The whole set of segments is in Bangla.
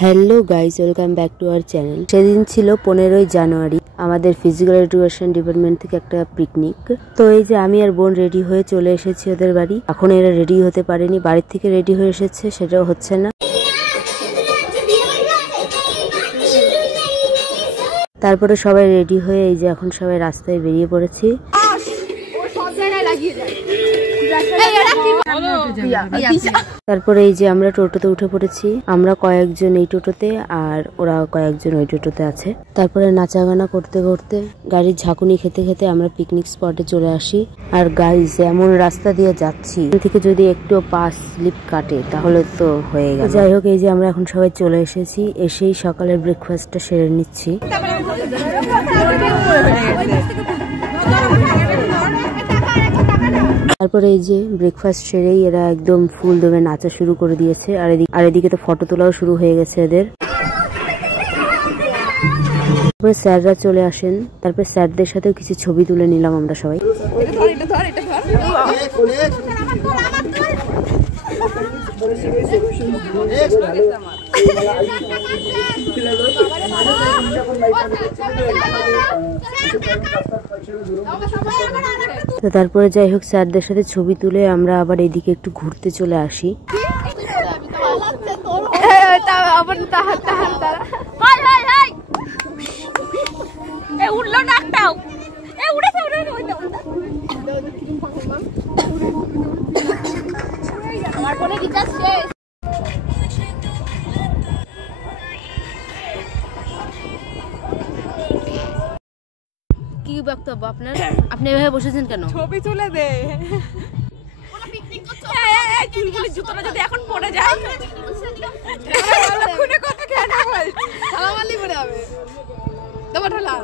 Hello guys, welcome back to our channel. সেদিন ছিল 15ই জানুয়ারি, আমাদের ফিজিক্যাল এডুকেশন ডিপার্টমেন্ট থেকে একটা পিকনিক। তো এই যে আমি আর বোন রেডি হয়ে চলে এসেছি ওদের বাড়ি। এখন এরা রেডি হতে পারেনি, বাড়ির থেকে রেডি হয়ে এসেছে, সেটাও হচ্ছে না। তারপরে সবাই রেডি হয়ে এই যে এখন সবাই রাস্তায় বেরিয়ে পড়েছি। তারপরে এই যে আমরা টোটোতে উঠে পড়েছি। আমরা কয়েকজন এই টোটোতে আর ওরা কয়েকজন ওই টোটোতে আছে। তারপরে নাচা গানা করতে করতে গাড়ির ঝাঁকুনি খেতে খেতে আমরা পিকনিক স্পটে চলে আসি। আর গাইস, এমন রাস্তা দিয়ে যাচ্ছি, থেকে যদি একটু পা স্লিপ কাটে তাহলে তো হয়ে গেল। যাই হোক, এই যে আমরা এখন সবাই চলে এসেছি। এসেই সকালের ব্রেকফাস্টটা সেরে নিচ্ছি। তারপরে এই যে ব্রেকফাস্ট সেরেই এরা একদম ফুল দমে নাচা শুরু করে দিয়েছে। আর এদিকে তো ফটো তোলাও শুরু হয়ে গেছে এদের। তারপরে স্যাররা চলে আসেন। তারপরে স্যারদের সাথেও কিছু ছবি তুলে নিলাম আমরা সবাই। তারপরে যাই হোক, স্যারদের সাথে ছবি তুলে আমরা আবার এদিকে একটু ঘুরতে চলে আসি। কি বক্তব্য আপনার? আপনি এভাবে বসেছেন কেন? ছবি তুলে দে। চুলগুলি জুতোটা যদি এখন পড়ে যায়, খুনে কথা কেন বল? আমালি পড়ে যাবে। তোমার ঢোলা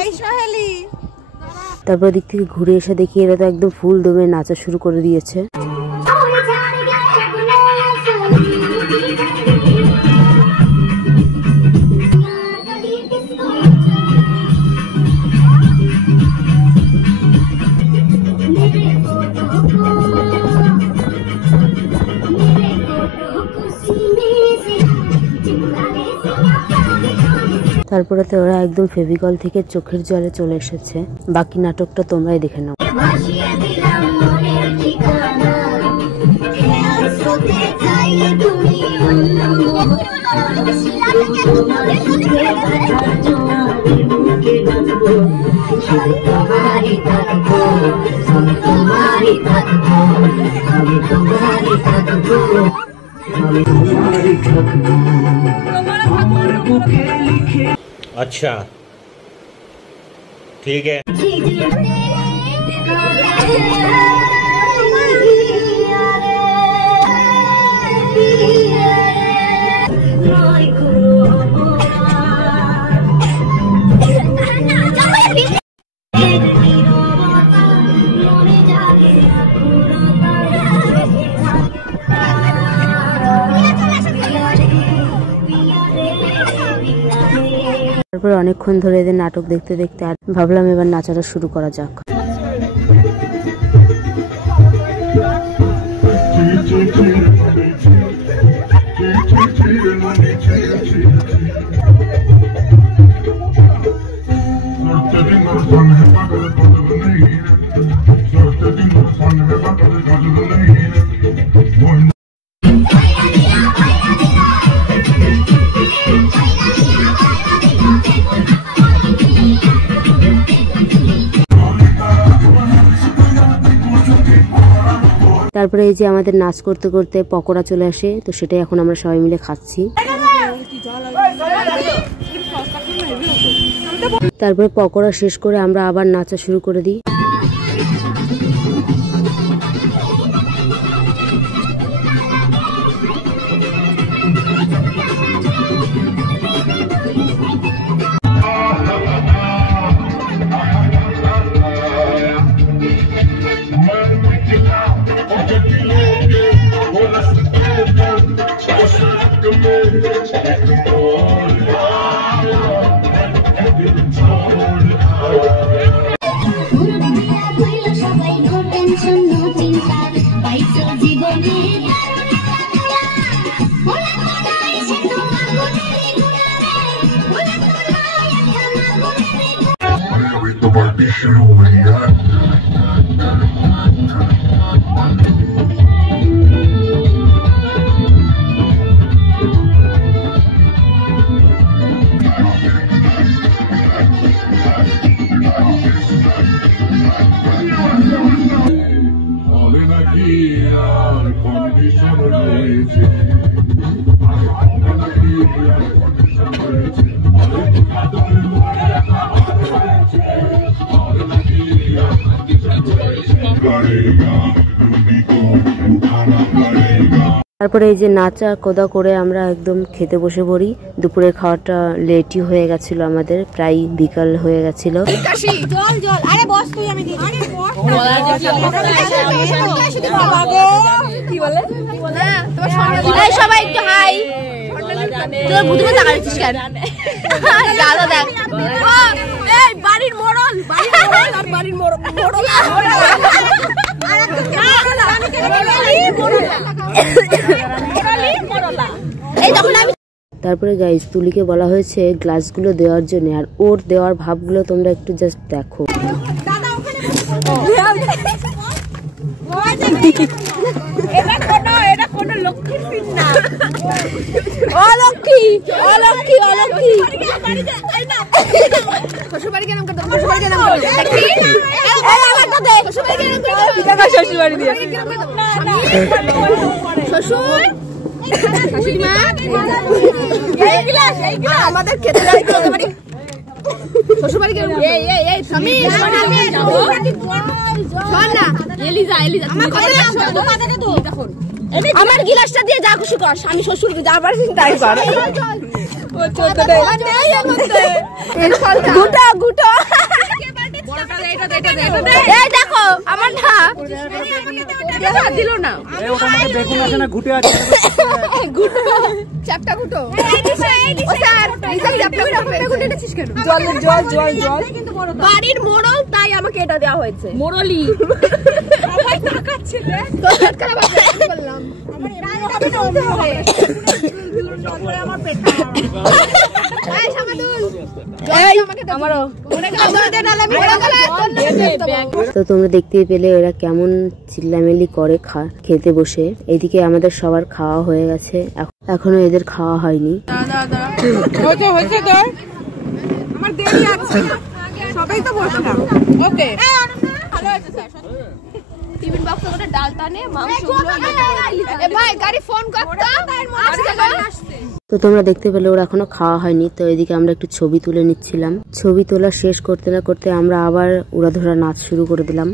এই সহেলি। তারপর দিক থেকে ঘুরে এসে দেখি এরা তো একদম ফুল দমে নাচা শুরু করে দিয়েছে। তারপরে তো ওরা একদম ফেভিকল থেকে চোখের জলে চলে এসেছে। বাকি নাটকটা তোমরাই দেখে নাও। अच्छा, ठीक है। তারপরে অনেকক্ষণ ধরে এদের নাটক দেখতে দেখতে আর ভাবলাম এবার নাচাটা শুরু করা যাক। তারপরে এই যে আমাদের নাচ করতে করতে পকোড়া চলে আসে, তো সেটাই এখন আমরা সবাই মিলে খাচ্ছি। তারপরে পকোড়া শেষ করে আমরা আবার নাচা শুরু করে দিই। জীবনে তারপরে এই যে নাচা কোদা করে আমরা একদম খেতে বসে পড়ি। দুপুরের খাওয়াটা লেটই হয়ে গেছিল, আমাদের প্রায় বিকাল হয়ে গেছিল। সবাই একটু হাই বাড়ির মোড়ল তারপরে গাইস তুলিকে বলা হয়েছে গ্লাসগুলো দেওয়ার জন্য, আর ওর দেওয়ার ভাবগুলো তোমরা একটু জাস্ট দেখো। আমাদের খেতে শ্বশুরবাড়ি আমার গিলাসটা দিয়ে যা খুশি কর, স্বামী শ্বশুর যা পারবি তাই কর। দেখো আমার দিল না বাড়ির মোড়ল, তাই আমাকে এটা দেওয়া হয়েছে। মোড়লি তো তোমরা দেখতেই পেলে এরা কেমন চিল্লামিল্লি করে খেতে বসে। এদিকে আমাদের সবার খাওয়া হয়ে গেছে, এখনো এদের খাওয়া হয়নি। আমার দেরি আছে, সবাই তো বসলাম। ওকে টিফিন বক্স করে ডাল টানে মাংসগুলো এ ভাই গাড়ি ফোন করতে আসছে। তো তোমরা দেখতে পেলে ওরা এখনো খাওয়া হয়নি। তো এদিকে আমরা একটু ছবি তুলে নিচ্ছিলাম। ছবি তোলা শেষ করতে না করতে আমরা আবার উড়াধরা নাচ শুরু করে দিলাম।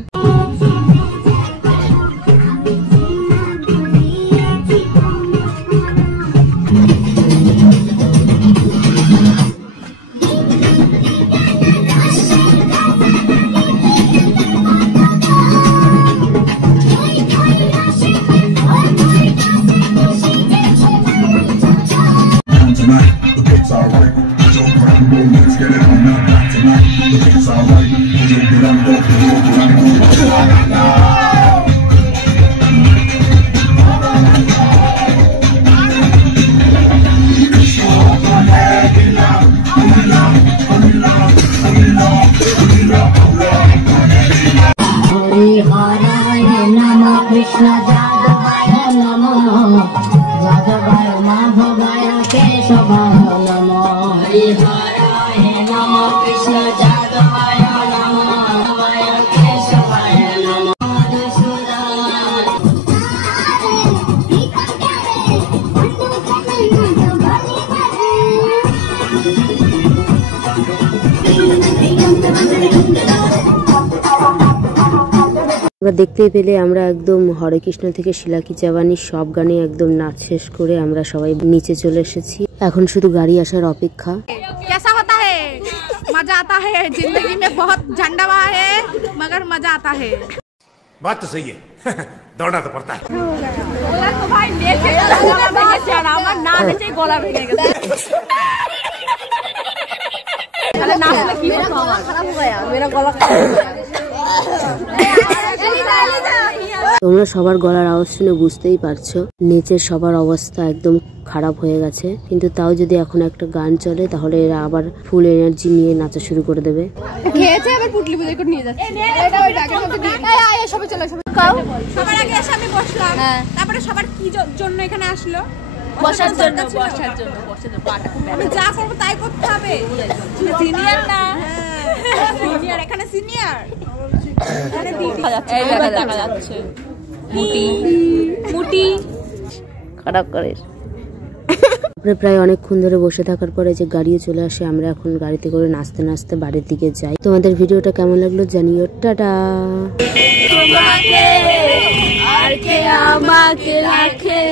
कृष्ण जादवाय नमः जादवाय माधवाय केशवाय नमः हरिहराय नमः कृष्ण जादवाय नमः माधवाय केशवाय नमः আমরা দেখতেই পেলে আমরা একদম হরে কৃষ্ণ থেকে শিলাকি চাবানি সব গানে একদম নাচ শেষ করে আমরা সবাই নিচে চলে এসেছি। এখন শুধু গাড়ি আসার অপেক্ষা। कैसा होता है? मजा आता है, जिंदगी में बहुत झंडा हुआ है मगर मजा आता है। बात तो सही है दौड़ना तो पड़ता है। गला तो भाई नेचे আমার না নেচে গলা ভেঙে গেছে। তাহলে নাচলে কি হবে? গলা খারাপ হয়ে গয়া, मेरा গলা তোমরা সবার গলার আওয়াজ শুনে বুঝতেই পারছো নিচের সবার অবস্থা একদম খারাপ হয়ে গেছে। কিন্তু তাও যদি এখন একটা গান চলে তাহলে এরা আবার ফুল এনার্জি নিয়ে নাচা শুরু করে দেবে। খেয়েছে আবার পুটলি পুজো করে নিয়ে যাচ্ছে। এটা ওই ব্যাগের মধ্যে দিয়ে এই আয় সবাই চলে সবাই খাও। সবার আগে এসে আমি বসলাম, তারপরে সবার কি জন্য এখানে আসলো? বসার জন্য। আমি যা করব তাই করতে হবে। সিনিয়র না, সিনিয়র এখানে সিনিয়র। এখানে দিদি দেখা যাচ্ছে মুটি মুটি খারাপ করে। তারপরে প্রায় অনেকক্ষণ ধরে বসে থাকার পরে যে গাড়িও চলে আসে, আমরা এখন গাড়িতে করে নাচতে নাচতে বাড়ির দিকে যাই। তোমাদের ভিডিওটা কেমন লাগলো জানিও। টাটা। তোমাকে আর কে আমাকে রাখে।